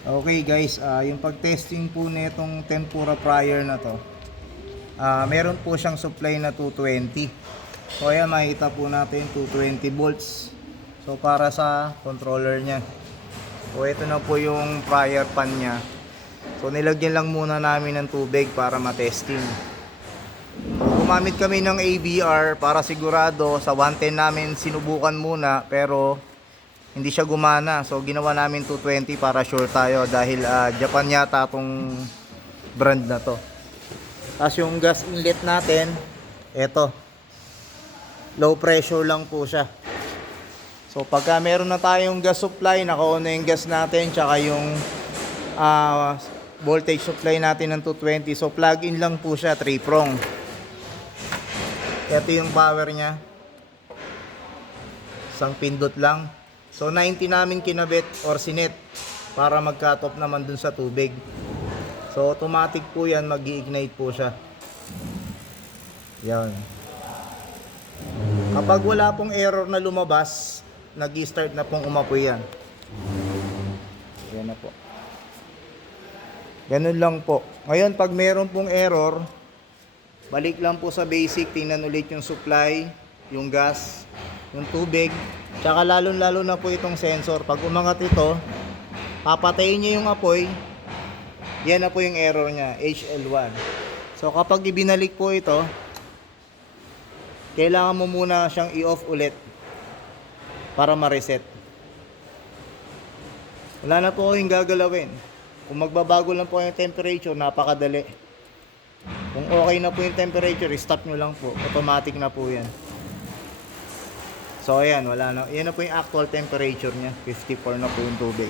Okay guys, yung pag-testing po nitong tempura fryer na to, meron po siyang supply na 220. So ayan, makikita po natin 220 volts. So para sa controller niya. So ito na po yung fryer pan niya. So nilagyan lang muna namin ng tubig para matesting. So gumamit kami ng AVR para sigurado. Sa 110 namin sinubukan muna pero hindi siya gumana. So ginawa namin 220 para sure tayo dahil Japan yata tong brand na to. Tapos yung gas inlet natin, eto, low pressure lang po siya. So pagka meron na tayong gas supply, naka-on na yung gas natin, tsaka yung voltage supply natin ng 220. So plug in lang po siya, 3 prong. Ito yung power nya, isang pindot lang. So 90 namin kinabit or sinet para mag-cut off naman dun sa tubig. So automatic po yan, mag-i-ignite po siya. Yan. Kapag wala pong error na lumabas, nag-i-start na pong umapoy yan. Yan na po. Ganun lang po. Ngayon pag meron pong error, balik lang po sa basic, tingnan ulit yung supply, yung gas, yung tubig, tsaka lalo na po itong sensor. Pag umangat ito, papatayin niya yung apoy. Yan na po yung error niya, HL1. So kapag ibinalik po ito, kailangan mo muna siyang i-off ulit para ma-reset. Wala na po yung gagalawin. Kung magbabago lang po yung temperature, napakadali. Kung okay na po yung temperature, stop nyo lang po. Automatic na po yan. So ayan, wala na. Yan na po yung actual temperature niya. 54 na po yung tubig.